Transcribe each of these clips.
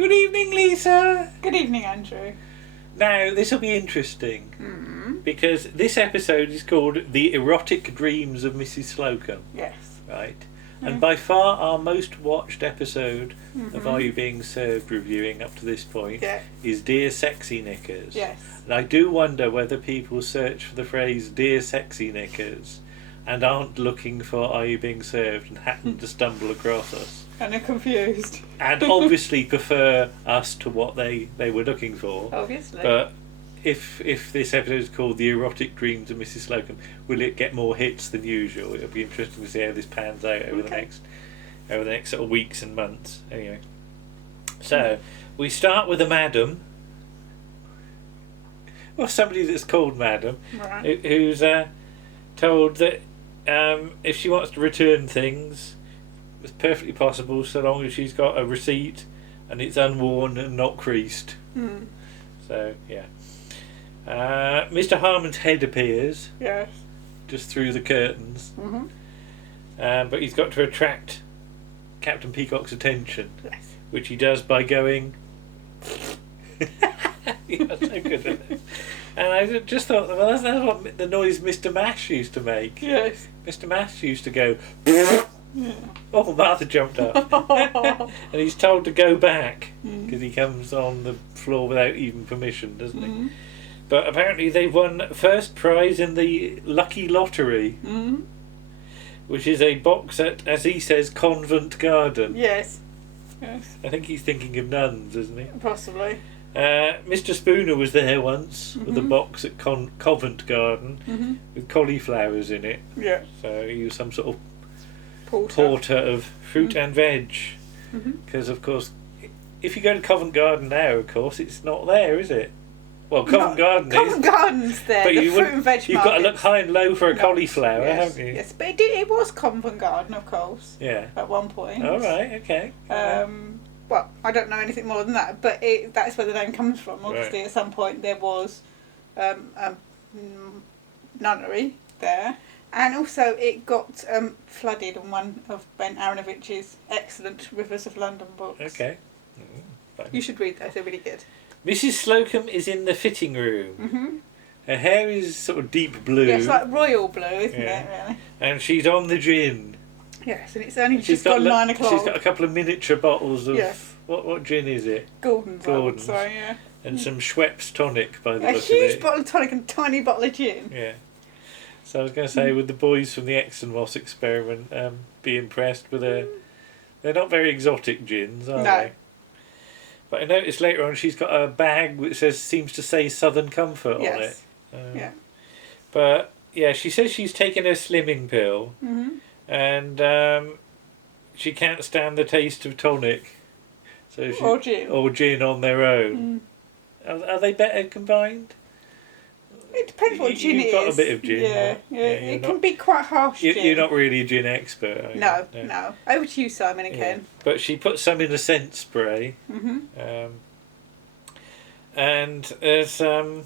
Good evening, Lisa. Good evening, Andrew. Now, this will be interesting because this episode is called The Erotic Dreams of Mrs. Slocombe. Yes. Right? And by far our most watched episode of Are You Being Served reviewing up to this point is Dear Sexy Knickers. Yes. And I do wonder whether people search for the phrase Dear Sexy Knickers and aren't looking for Are You Being Served and happen to stumble across us. And are confused. And obviously prefer us to what they were looking for. Obviously. But if this episode is called The Erotic Dreams of Mrs. Slocombe, will it get more hits than usual? It'll be interesting to see how this pans out over the next sort of weeks and months. Anyway. So we start with a madam. Well, somebody that's called madam, right. Who's told that if she wants to return things, it's perfectly possible so long as she's got a receipt and it's unworn and not creased. So, yeah. Mr. Harmon's head appears. Yes. Just through the curtains. But he's got to attract Captain Peacock's attention. Yes. Which he does by going... You're so good at it. And I just thought, well, that's what the noise Mr. Mash used to make. Yes. Mr. Mash used to go... Oh, Martha jumped up. And he's told to go back because he comes on the floor without even permission, doesn't he? But apparently they've won first prize in the Lucky Lottery, which is a box at, as he says, Convent Garden. Yes. Yes. I think he's thinking of nuns, isn't he? Possibly. Mr. Spooner was there once with a box at Covent Garden with cauliflowers in it. Yeah. So he was some sort of Porter of fruit and veg. Because, of course, if you go to Covent Garden now, of course, it's not there, is it? Well, Covent Garden's there, but the fruit and veg you've got to look high and low for a cauliflower, haven't you? Yes, but it was Covent Garden, of course. Yeah. At one point. All right, okay. Well, I don't know anything more than that, but that's where the name comes from. Obviously, at some point there was a nunnery there. And also it got flooded on one of Ben Aronovich's excellent Rivers of London books. Okay. You should read those, they're really good. Mrs. Slocombe is in the fitting room. Her hair is sort of deep blue. Yeah, it's like royal blue, isn't it, really? And she's on the gin. Yes, and it's only just gone 9 o'clock. She's got a couple of miniature bottles of... Yes. What gin is it? Gordon's. Sorry, yeah. And some Schweppes tonic by the look of it. A huge bottle of tonic and a tiny bottle of gin. Yeah. So I was going to say, would the boys from the Exon experiment be impressed with her? They're not very exotic gins, are they? But I noticed later on she's got a bag which seems to say Southern Comfort on it. Yeah. But yeah, she says she's taken her slimming pill, and she can't stand the taste of tonic. So or gin on their own. Are they better combined? It depends what gin is. You've got a bit of gin. Yeah. It can be quite harsh gin. You're not really a gin expert, are you? No. Over to you, Simon and Ken. But she puts some in a scent spray. And there's a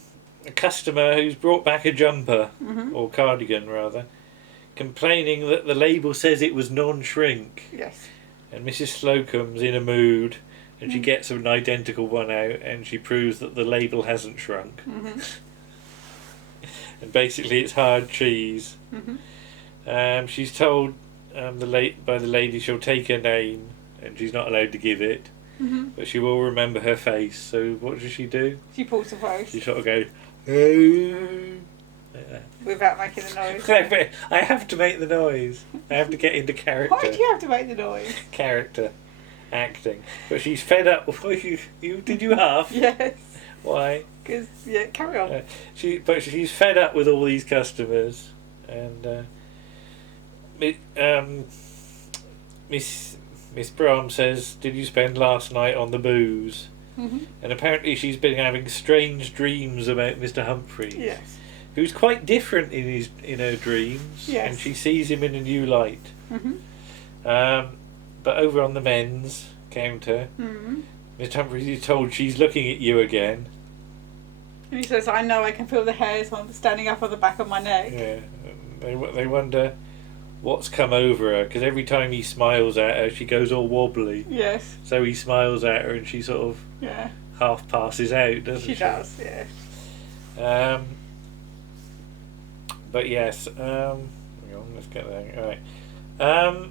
customer who's brought back a jumper, or cardigan rather, complaining that the label says it was non-shrink. Yes. And Mrs. Slocombe's in a mood, and she gets an identical one out, and she proves that the label hasn't shrunk. And basically it's hard cheese. She's told by the lady she'll take her name and she's not allowed to give it, but she will remember her face. So what does she do? She pulls her face. She sort of goes, oh, like that. Without making a noise. I have to make the noise. I have to get into character. Why do you have to make the noise? Character acting. But she's fed up. Did you huff? Yes. Why? Because, carry on. She's fed up with all these customers, and Miss Brahm says, "Did you spend last night on the booze?" And apparently she's been having strange dreams about Mr Humphries. Yes. Who's quite different in her dreams. Yes. And she sees him in a new light. But over on the men's counter, Mr Humphries is told she's looking at you again. And he says, I know I can feel the hairs standing up on the back of my neck. Yeah. They wonder what's come over her, because every time he smiles at her, she goes all wobbly. Yes. So he smiles at her, and she sort of half passes out, doesn't she? She does, yeah. But yes, hang on, let's get there. Right.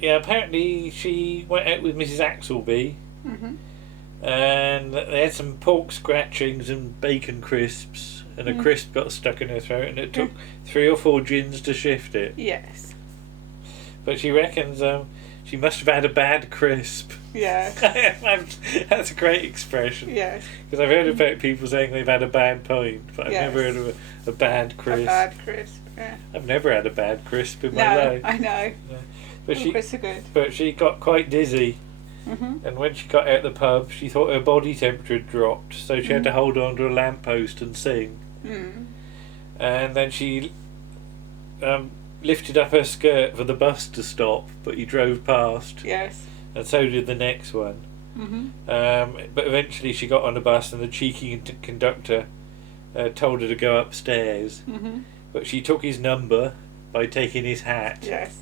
Yeah, apparently she went out with Mrs. Axelby, and they had some pork scratchings and bacon crisps, and a crisp got stuck in her throat, and it took 3 or 4 gins to shift it. Yes. But she reckons she must have had a bad crisp. Yeah. That's a great expression. Yes. Because I've heard about people saying they've had a bad pint, but I've never heard of a bad crisp. A bad crisp, yeah. I've never had a bad crisp in my life. I know. Yeah. But crisps are good. But she got quite dizzy, and when she got out the pub, she thought her body temperature had dropped, so she had to hold on to a lamppost and sing. And then she lifted up her skirt for the bus to stop, but he drove past. Yes. And so did the next one. But eventually she got on the bus, and the cheeky conductor told her to go upstairs. But she took his number by taking his hat. Yes.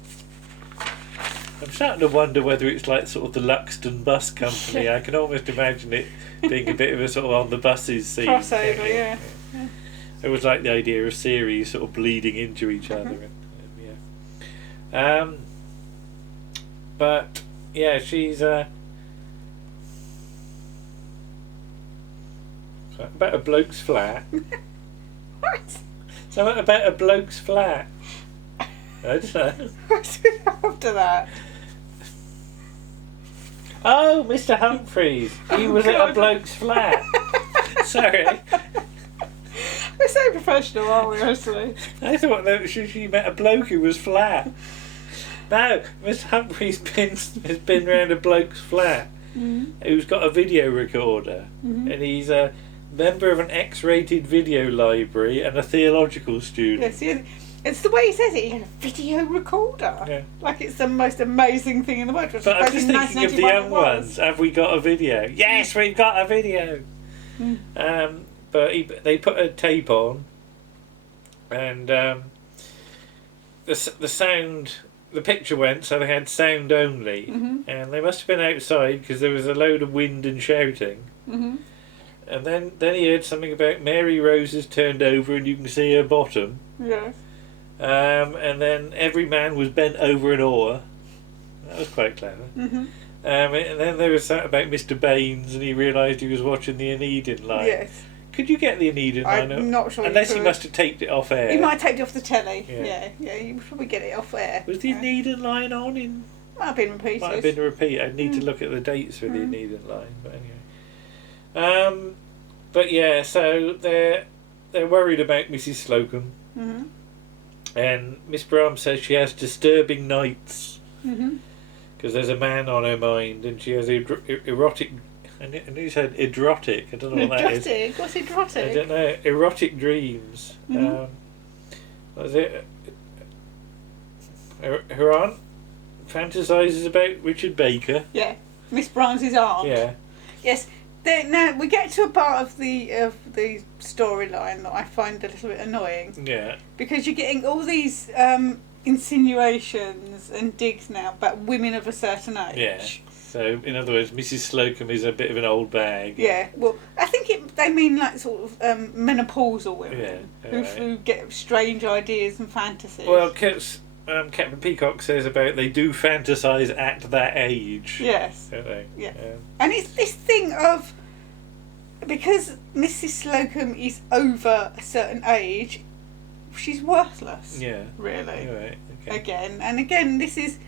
I'm starting to wonder whether it's like sort of the Luxton Bus Company. I can almost imagine it being a bit of a sort of on the buses scene. Crossover, yeah. It was like the idea of series sort of bleeding into each other. But yeah, she's about a bloke's flat. What? Something about a bloke's flat. I don't know. What's after that? Oh, Mr Humphries. He was at a bloke's flat. Sorry. We're so professional, aren't we, honestly? I thought that she met a bloke who was flat. No, Mr Humphries has been round a bloke's flat who's got a video recorder, and he's a member of an X-rated video library and a theological student. Yes, it's the way he says it. He had a video recorder. Yeah. Like it's the most amazing thing in the world. But I'm just thinking of the young ones. Have we got a video? Yes, we've got a video. But they put a tape on, and the sound, the picture went, so they had sound only, and they must have been outside because there was a load of wind and shouting. And then he heard something about Mary Rose has turned over and you can see her bottom. Yes. And then every man was bent over an oar. That was quite clever. And then there was that about Mr Baines, and he realised he was watching the Aeneid line. Yes. Could you get the Aeneid line up? I'm not sure. Unless he must have taped it off air. He might have taped it off the telly. Yeah. Yeah. You would probably get it off air. Was the Aeneid line on in? Might have been repeated. Might have been a repeat. I'd need to look at the dates for the Aeneid line, but anyway. But yeah, so they're worried about Mrs Slocombe, and Miss Brahms says she has disturbing nights because there's a man on her mind, and she has erotic. And he said erotic. I don't know what that is. Erotic? What's erotic? I don't know. Erotic dreams. What was it? Her aunt fantasises about Richard Baker. Yeah, Miss Brahms's aunt. Yeah. Yes. Now we get to a part of the storyline that I find a little bit annoying. Yeah. Because you're getting all these insinuations and digs now about women of a certain age. Yeah. So, in other words, Mrs Slocombe is a bit of an old bag. Yeah, well, I think they mean like sort of menopausal women who get strange ideas and fantasies. Well, Captain Peacock says about they do fantasise at that age. Yes. Don't they? Yeah. And it's this thing of, because Mrs Slocombe is over a certain age, she's worthless. Yeah. Really. Right. Okay. Again, this is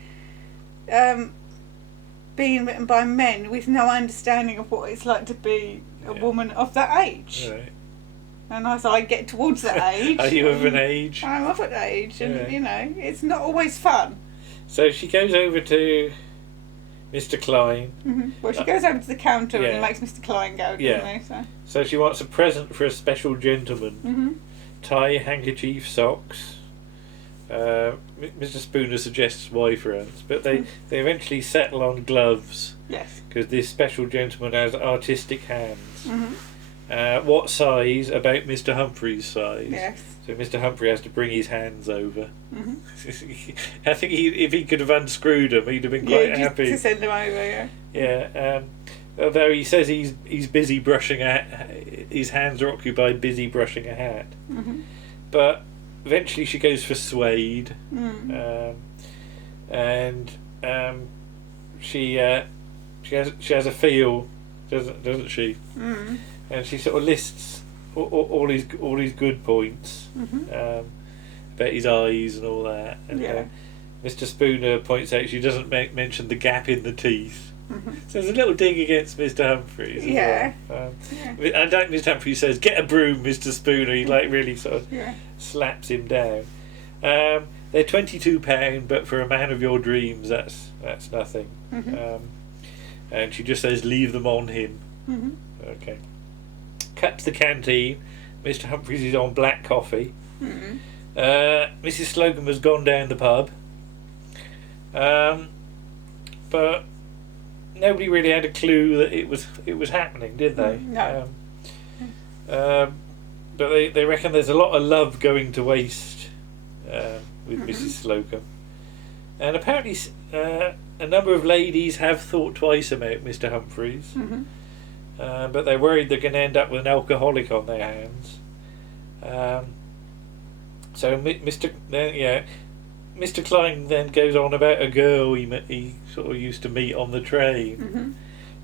being written by men with no understanding of what it's like to be a woman of that age. Right. And as I get towards that age... Are you of an age? I'm of an age, and, you know, it's not always fun. So she goes over to Mr Klein. Well, she goes over to the counter and makes Mr Klein go, doesn't he? So she wants a present for a special gentleman. Tie, handkerchief, socks. Mr Spooner suggests Y-fronts, but they eventually settle on gloves. Yes. Because this special gentleman has artistic hands. what size about Mr Humphries' size. Yes. So Mr Humphrey has to bring his hands over. Mhm. I think if he could have unscrewed them, he'd have been quite happy. To send them over. Yeah. Yeah. Although he says he's busy brushing a, his hands are occupied busy brushing a hat. Mhm. But eventually she goes for suede, and she has a feel, doesn't she? Mm. And she sort of lists all his good points, about his eyes and all that. And Mr Spooner points out she doesn't mention the gap in the teeth. Mm-hmm. So there's a little dig against Mr Humphries. Yeah. I don't. Mr Humphries says, "Get a broom, Mr Spooner." He like really sort of slaps him down. They're £22, but for a man of your dreams, that's nothing. Mm-hmm. And she just says, "Leave them on him." Mm-hmm. Okay. Cut to the canteen. Mr Humphries is on black coffee. Mm-hmm. Mrs Slocombe has gone down the pub. But nobody really had a clue that it was happening, did they? No. But they reckon there's a lot of love going to waste with Mrs Slocombe, and apparently a number of ladies have thought twice about Mr Humphries, but they're worried they're going to end up with an alcoholic on their hands. So Mr Klein then goes on about a girl he sort of used to meet on the train,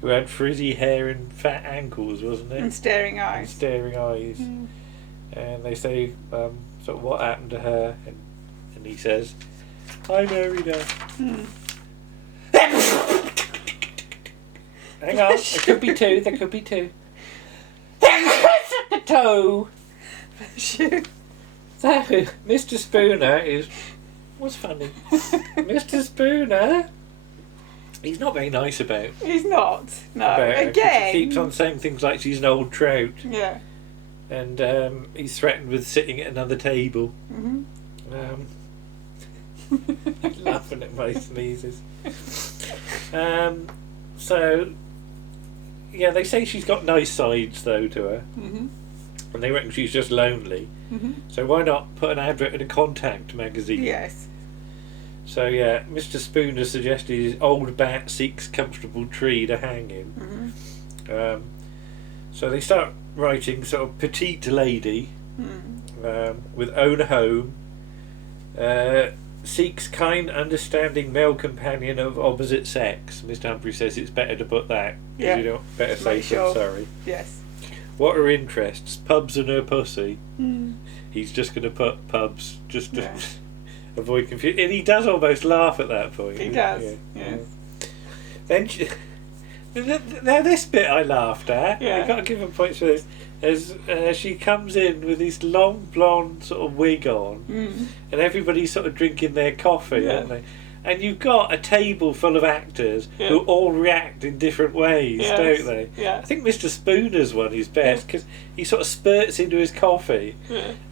who had frizzy hair and fat ankles, wasn't it? And staring eyes. And they say, sort of what happened to her, and he says, "I married her." Hang on, there could be two. The toe. So Mr Spooner is. What's funny? Mr Spooner, he's not very nice about. He's not. No. Again. Again. He keeps on saying things like she's an old trout. Yeah. And he's threatened with sitting at another table. Laughing at my sneezes. So, yeah, they say she's got nice sides though to her. And they reckon she's just lonely. So why not put an advert in a Contact magazine? Yes. So yeah, Mr Spooner suggested his old bat seeks comfortable tree to hang in. So they start writing sort of petite lady, with own home, seeks kind understanding male companion of opposite sex. Mr Humphrey says it's better to put that, because you don't better safe than sorry. Yes. What are interests? Pubs and her pussy. He's just going to put pubs just to avoid confusion. And he does almost laugh at that point. He does. Yeah. Then now this bit I laughed at. Yeah. I've got to give him points for this. As she comes in with this long blonde sort of wig on, and everybody's sort of drinking their coffee, aren't they? And you've got a table full of actors who all react in different ways, don't they? Yeah. I think Mr Spooner's one is best, because he sort of spurts into his coffee,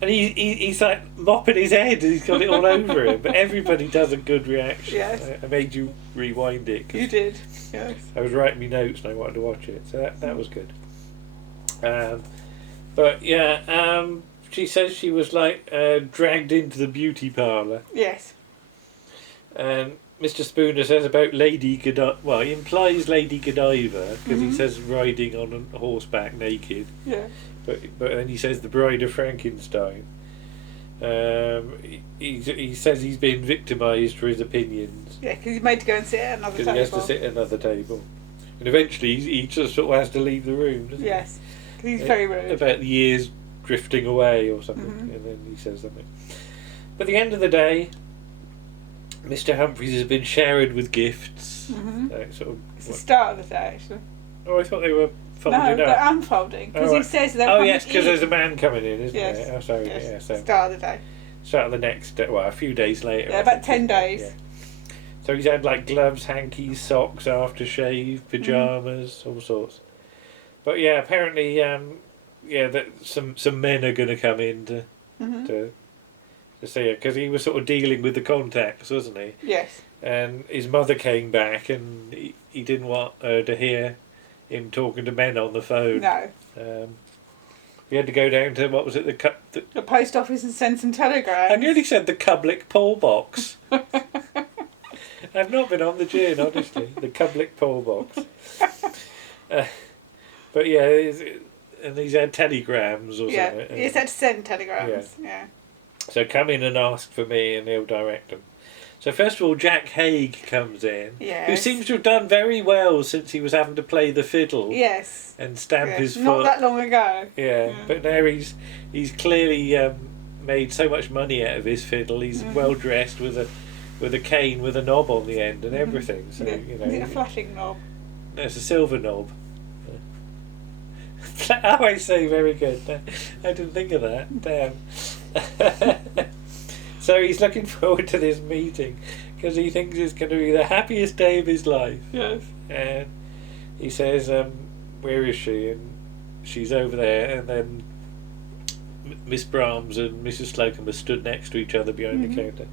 and he's like mopping his head and he's got it all over him, but everybody does a good reaction. Yes. I made you rewind it. You did, yes. I was writing me notes and I wanted to watch it, so that was good. But yeah, she says she was like dragged into the beauty parlour. Yes. And Mr Spooner says about Lady Godiva, well, he implies Lady Godiva, because he says riding on a horseback naked. Yeah. But then he says the Bride of Frankenstein. He says he's been victimised for his opinions. Yeah, because he's made to go and sit at another table. Because he has to sit at another table. And eventually he just sort of has to leave the room, doesn't he? Yes, because he's very rude. About the years drifting away or something, and then he says something. But at the end of the day, Mr Humphries has been showered with gifts. Sort of, it's the start of the day, actually. Oh, I thought they were folding up. No, they're unfolding, because he says they're Oh coming yes, because in. there's a man coming in, isn't Yes. there? Oh, sorry. Yes. Yeah, so Start of the day. start of the next day, well, a few days later. Yeah, about 10 days. Yeah. So he's had like gloves, hankies, socks, aftershave, pyjamas, all sorts. But yeah, apparently, that some men are going to come in to see her, because he was sort of dealing with the contacts, wasn't he? Yes. And his mother came back, and he didn't want her to hear him talking to men on the phone. No. he had to go down to, what was it, the post office and send some telegrams. I nearly said the public poll box. I've not been on the gin, honestly. The public poll box. But yeah, and he's had telegrams or something. Yeah, he's had to send telegrams. Yeah. So come in and ask for me and he'll direct them. So first of all, Jack Haig comes in, who seems to have done very well since he was having to play the fiddle. Yes. And stamp his foot. Not that long ago. Yeah, but now he's clearly made so much money out of his fiddle. He's well dressed with a cane with a knob on the end and everything. So you know. Is it a flashing knob? No, it's a silver knob. Oh, I say, very good. I didn't think of that. Damn. So he's looking forward to this meeting because he thinks it's going to be the happiest day of his life. Yes. And he says, where is she? And she's over there. And then Miss Brahms and Mrs. Slocombe are stood next to each other behind the counter.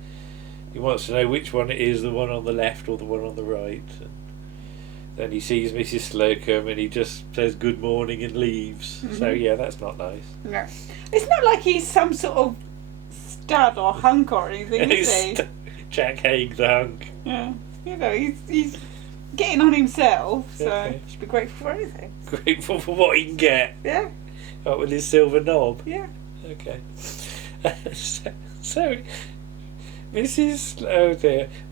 He wants to know which one it is, the one on the left or the one on the right. And then he sees Mrs. Slocombe and he just says good morning and leaves. So yeah, that's not nice. No. It's not like he's some sort of stud or hunk or anything, is he? Jack Haig the hunk. Yeah. You know, he's getting on himself, so he should be grateful for anything. Grateful for what he can get. Yeah. What, with his silver knob? Yeah. Okay. So Mrs.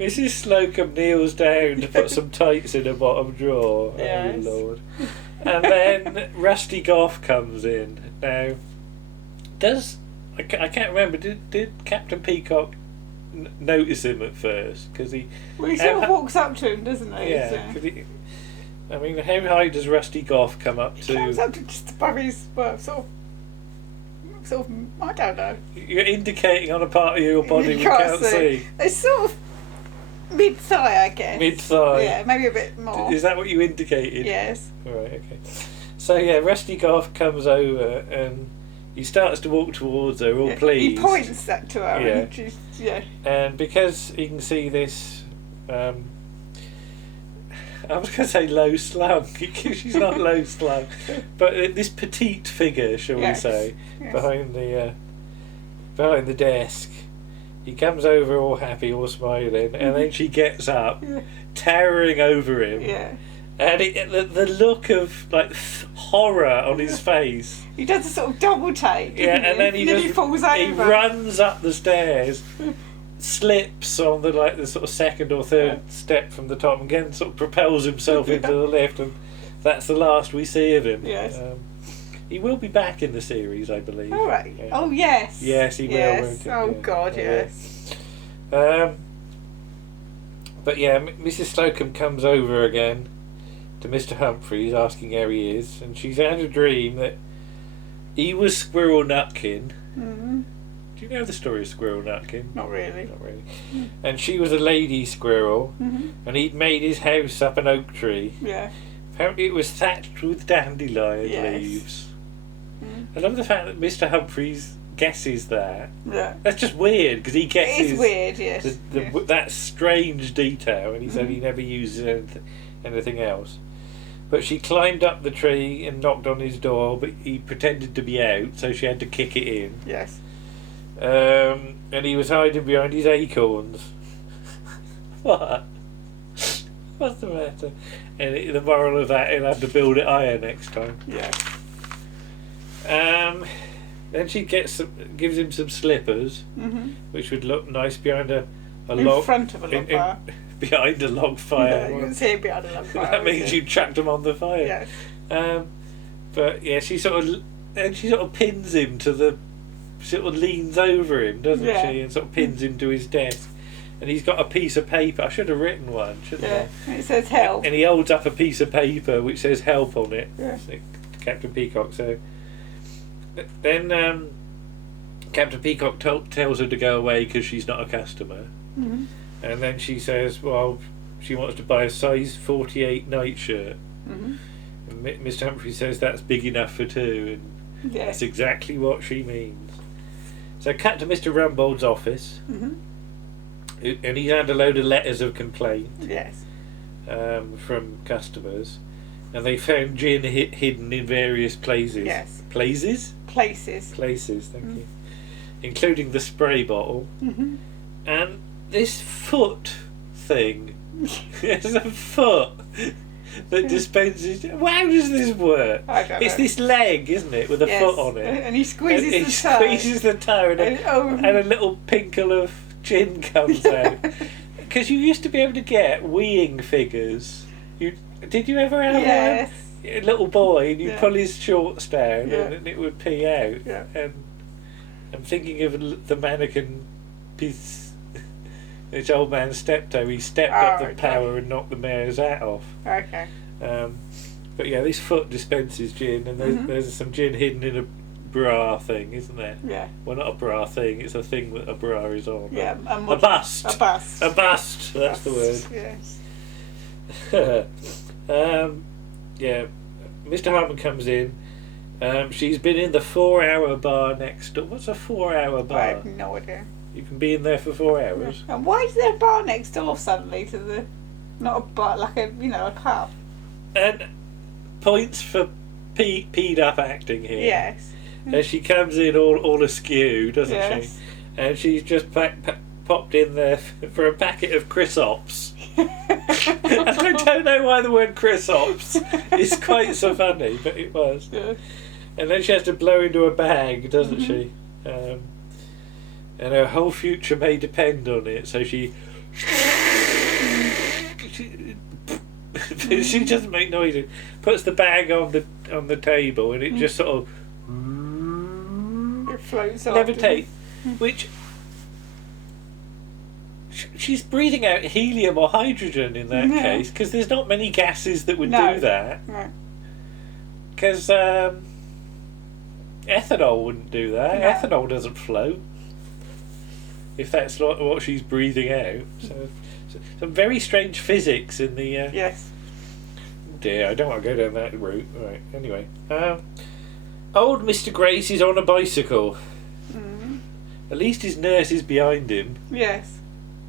Slocombe kneels down to put some tights in her bottom drawer. Yes. Oh Lord. And then Rusty Goff comes in. Now, I can't remember, did Captain Peacock notice him at first? Because he sort of walks up to him, doesn't he? Yeah. I mean, how high does Rusty Goff come up to? He comes up to just above his, sort of, I don't know. You're indicating on a part of your body we can't see. It's sort of mid-thigh, I guess. Mid-thigh? Yeah, maybe a bit more. Is that what you indicated? Yes. Right, okay. So yeah, Rusty Goff comes over and he starts to walk towards her, all pleased. He points that to her. Yeah. And she's, And because he can see this, I was going to say low slung. She's not low slung, but this petite figure, shall we say, behind the desk. He comes over all happy, all smiling, and then she gets up, towering over him. Yeah. And the look of like horror on his face. He does a sort of double take. And then he falls over. He runs up the stairs, slips on the sort of second or third step from the top, and again sort of propels himself into the lift, and that's the last we see of him. Yes. He will be back in the series, I believe. All right. Yeah. Oh yes. Yes, he will. Yes. Won't he? Oh God, yes. But yeah, Mrs. Slocombe comes over again to Mr. Humphries, asking how he is, and she's had a dream that he was Squirrel Nutkin. Mm-hmm. Do you know the story of Squirrel Nutkin? Not really. Not really. And she was a lady squirrel, and he'd made his house up an oak tree. Yeah. Apparently it was thatched with dandelion leaves. I love the fact that Mr. Humphries guesses that. Yeah. That's just weird, because he guesses... It is weird, yes. That strange detail, and he said he never uses anything else. But she climbed up the tree and knocked on his door, but he pretended to be out, so she had to kick it in. Yes. And he was hiding behind his acorns. What? What's the matter? And the moral of that, he'll have to build it higher next time. Yeah. Then she gives him some slippers, which would look nice behind a in log. Front of a log fire. Behind a log fire. No, you can see him behind a log fire. That means you chucked him on the fire. Yes. But yeah, she sort of pins him to the... Sort of leans over him, doesn't she? And sort of pins him to his desk. And he's got a piece of paper. I should have written one, shouldn't I? And it says help. And he holds up a piece of paper which says help on it. Yeah. Captain Peacock. So then Captain Peacock tells her to go away because she's not a customer. Mm-hmm. And then she says, well, she wants to buy a size 48 nightshirt. Mm-hmm. And Mr. Humphrey says that's big enough for two. And that's exactly what she means. So cut to Mr. Rumbold's office. Mm-hmm. And he's had a load of letters of complaint. Yes. From customers. And they found gin hidden in various places. Yes. Places? Places. Places, thank you. Including the spray bottle. Mm-hmm. And this foot thing. There's a foot that dispenses. How does this work? I don't It's know. this leg, isn't it, with a foot on it? And he squeezes And the he toe. squeezes the toe, and a little pinkle of gin comes out. Because you used to be able to get weeing figures. Did you ever have Yes. a little boy, and you Yeah. pull his shorts down, Yeah. and it would pee out? Yeah. And I'm thinking of the mannequin piece. Which old man Steptoe, he stepped up the okay. power and knocked the mayor's hat off. Okay. But yeah, this foot dispenses gin, and there's some gin hidden in a bra thing, isn't there? Yeah. Well, not a bra thing, it's a thing that a bra is on. Yeah. A bust. A bust. A bust, that's the word. Yes. Yeah, Mr. Hartman comes in. She's been in the 4-hour bar next door. What's a 4-hour bar? I have no idea. You can be in there for 4 hours. And why is there a bar next door suddenly to the, not a bar, like a pub? And points for peed up acting here. Yes. And she comes in all askew, doesn't Yes. she? And she's just popped in there for a packet of chrysops. And I don't know why the word chrysops is quite so funny, but it was. Yeah. And then she has to blow into a bag, doesn't she? And her whole future may depend on it. So she doesn't make noises. Puts the bag on the table, and it just sort of It floats off. levitate, which she's breathing out helium or hydrogen in that Yeah. case, because there's not many gases that would No. do that. Right. Because ethanol wouldn't do that. No. Ethanol doesn't float. If that's what she's breathing out. So some very strange physics in the. Yes. Dear, I don't want to go down that route. Right. Anyway, old Mr. Grace is on a bicycle. At least his nurse is behind him. Yes.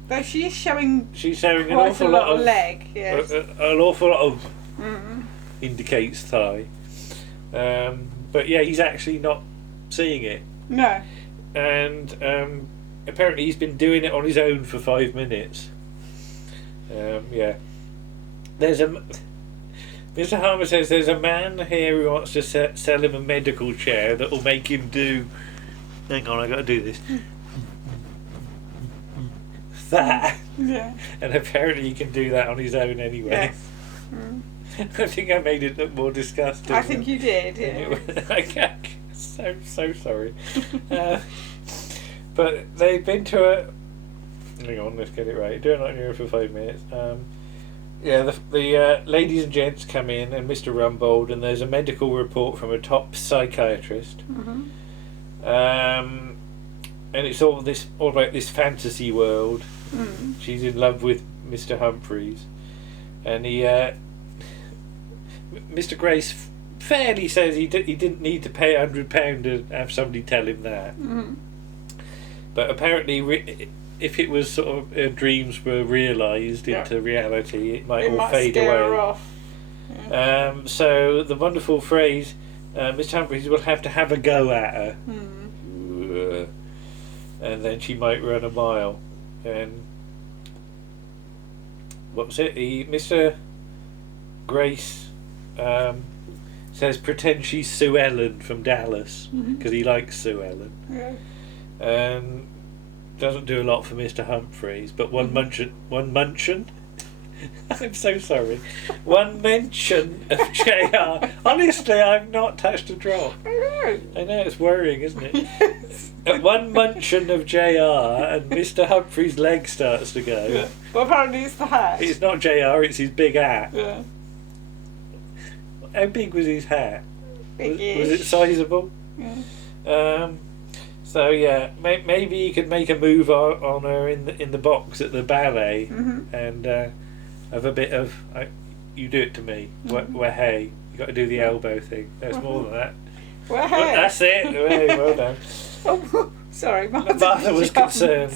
Though she is showing She's showing an quite awful a lot lot of leg. Yes. an awful lot of indicates thigh. But yeah, he's actually not seeing it, No. and apparently he's been doing it on his own for 5 minutes. Yeah, there's Mr. Harmer says there's a man here who wants to sell him a medical chair that will make him do. Hang on, I got to do this. That. Yeah. And apparently he can do that on his own anyway. Yes. I think I made it look more disgusting. I think you did. Yeah. So sorry. But they've been to a. Hang on, let's get it right. Doing it here for 5 minutes. Yeah, the ladies and gents come in, and Mr. Rumbold, and there's a medical report from a top psychiatrist. And it's all about this fantasy world. She's in love with Mr. Humphries, and Mr. Grace fairly says he didn't need to pay £100 to have somebody tell him that. But apparently, if it was sort of her dreams were realised into reality, it might all fade scare away. her off. Yeah. So the wonderful phrase, Mr. Humphries will have to have a go at her. And then she might run a mile. And what's it? Mr. Grace says pretend she's Sue Ellen from Dallas, because he likes Sue Ellen. Yeah. And doesn't do a lot for Mr. Humphries, but one mention. I'm so sorry. One mention of JR. Honestly, I've not touched a drop. I know, it's worrying, isn't it? At one mention of JR, and Mr. Humphries' leg starts to go. Yeah. Well, apparently it's the hat. It's not JR, it's his big hat. Yeah. How big was his hat? Big-ish. Was it sizable? Yeah. So yeah, maybe you could make a move on her in the box at the ballet, and have a bit of you do it to me. Where hey, you got to do the elbow thing. That's more than that. Well, Well, that's it. Hey, well done. Oh, sorry, Martha was concerned.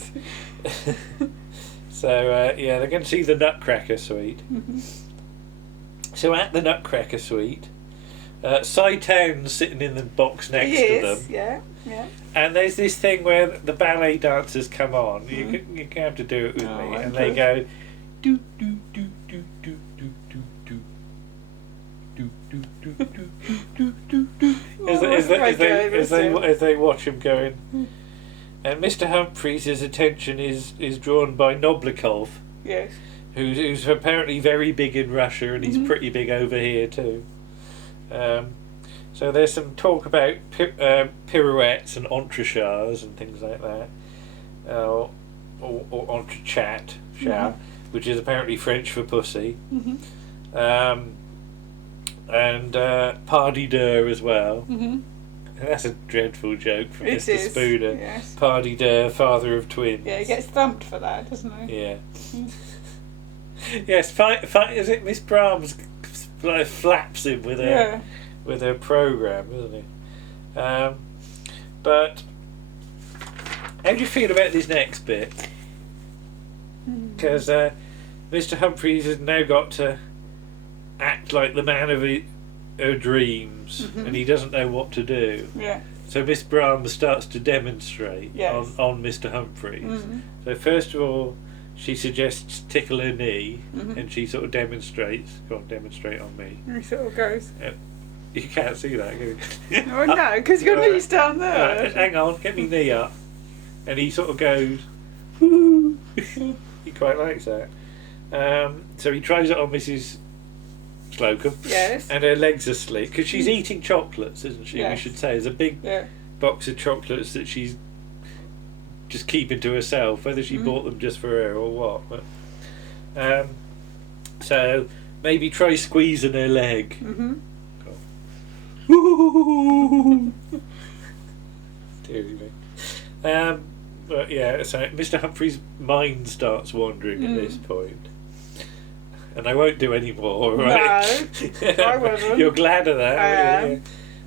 So yeah, they're going to see the Nutcracker Suite. So at the Nutcracker Suite, Town's sitting in the box next to them. Yeah, yeah. And there's this thing where the ballet dancers come on. You can have to do it with me. And they go do do do do do do do do do do do do do do as they watch him going. And Mr Humphries' attention is drawn by Noblikov. Yes. Who's apparently very big in Russia, and he's pretty big over here too. So there's some talk about pirouettes and entrechats and things like that, or entrechat, which is apparently French for pussy, and pas de deux as well. And that's a dreadful joke from Mr Spooner. Yes. Pas de deux, father of twins. Yeah, he gets thumped for that, doesn't he? Yeah. Yes, is it Miss Brahms flaps him with her programme, isn't he? But how do you feel about this next bit? Because Mr Humphries has now got to act like the man of her dreams, and he doesn't know what to do. Yeah. So Miss Brahms starts to demonstrate on Mr Humphries. So first of all, she suggests tickle her knee, and she sort of demonstrates. Go on, demonstrate on me. He sort of goes. You can't see that, can you? Oh no, because your knee's down there. Right, hang on, get me knee up. And he sort of goes, woo. He quite likes that. So he tries it on Mrs Slocombe. Yes. And her legs are sleek, because she's eating chocolates, isn't she? Yes. We should say. There's a big box of chocolates that she's just keeping to herself, whether she bought them just for her or what. But, so maybe try squeezing her leg. Deary me. But yeah, so Mr Humphries' mind starts wandering at this point. And I won't do any more, right? No, I wouldn't. You're glad of that, I really,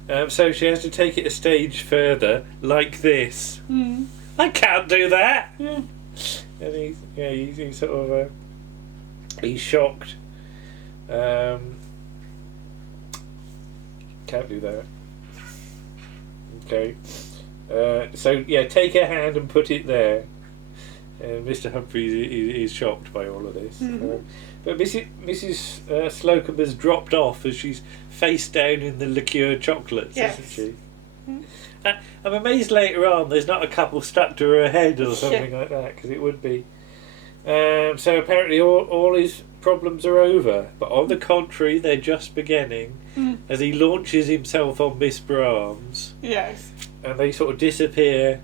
yeah. So she has to take it a stage further, like this. I can't do that. And he's sort of he's shocked. Can't do that. Okay. So yeah, take her hand and put it there. And Mr Humphries is shocked by all of this. But Mrs Slocombe has dropped off as she's face down in the liqueur chocolates, isn't she? I'm amazed later on there's not a couple stuck to her head or something like that, because it would be. So apparently all his problems are over, but on the contrary, they're just beginning as he launches himself on Miss Brahms. Yes. And they sort of disappear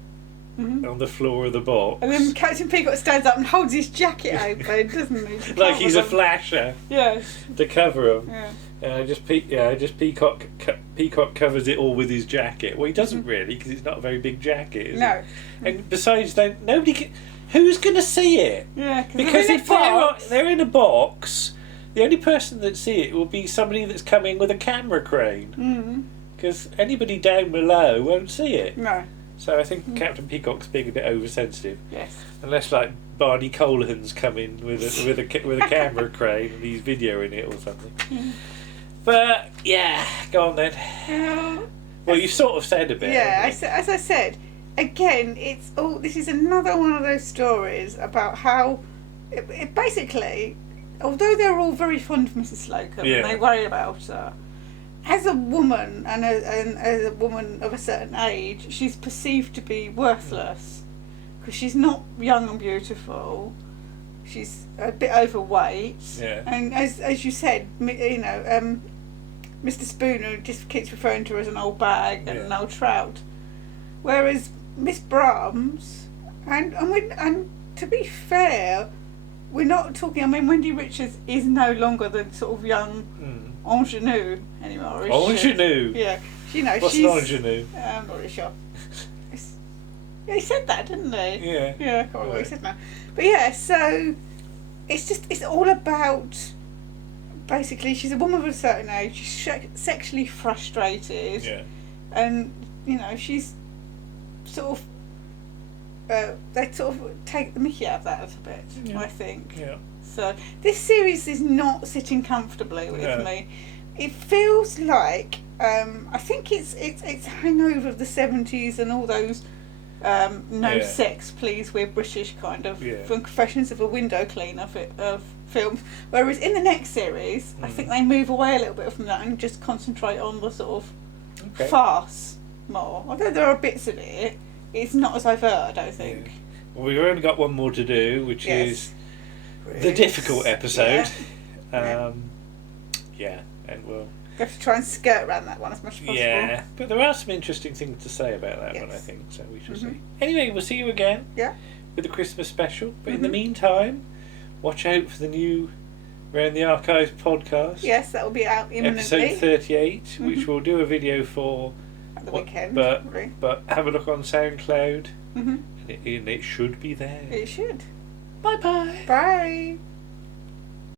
on the floor of the box. And then Captain Peacock stands up and holds his jacket open, doesn't he? Like he's a flasher. Yes. To cover him. Yeah. Just Peacock covers it all with his jacket. Well, he doesn't really, because it's not a very big jacket, is it? And besides, then nobody can. Who's going to see it? Yeah, because if they're in a box, the only person that see it will be somebody that's coming with a camera crane. Because anybody down below won't see it. No. So I think Captain Peacock's being a bit oversensitive. Yes. Unless like Barney Colahan's come in with a camera crane and he's videoing it or something. But yeah, go on then. Well, you sort of said a bit. Yeah, as I said, again, it's all. This is another one of those stories about how, it basically, although they're all very fond of Mrs Slocombe and they worry about her, as a woman and as a woman of a certain age, she's perceived to be worthless because she's not young and beautiful. She's a bit overweight, and as you said, you know, Mr Spooner just keeps referring to her as an old bag and an old trout, whereas Miss Brahms, and to be fair, we're not talking. I mean, Wendy Richards is no longer the sort of young ingenue anymore. Ingenue. Yeah, you know, what's she's an ingenue? I'm not really sure. He said that, didn't he? Yeah. Yeah, I can't remember what he said now. But yeah, so it's all about. Basically, she's a woman of a certain age. She's sexually frustrated. Yeah. And you know, she's sort of. They sort of take the mickey out of that a little bit, I think. Yeah. So this series is not sitting comfortably with me. It feels like I think it's a hangover of the 70s and all those no sex, please, we're British kind of Confessions of a Window Cleaner films. Whereas in the next series, I think they move away a little bit from that and just concentrate on the sort of farce more. Although there are bits of it, it's not as overt, I don't think. Yeah. Well, we've only got one more to do, which is the difficult episode. And we'll have to try and skirt around that one as much as possible. Yeah, but there are some interesting things to say about that one, I think, so we shall see. Anyway, we'll see you again with the Christmas special. But in the meantime, watch out for the new Round the Archives podcast. Yes, that will be out imminently. Episode 38, which we'll do a video for at the weekend. But have a look on SoundCloud, and it should be there. It should. Bye-bye. Bye.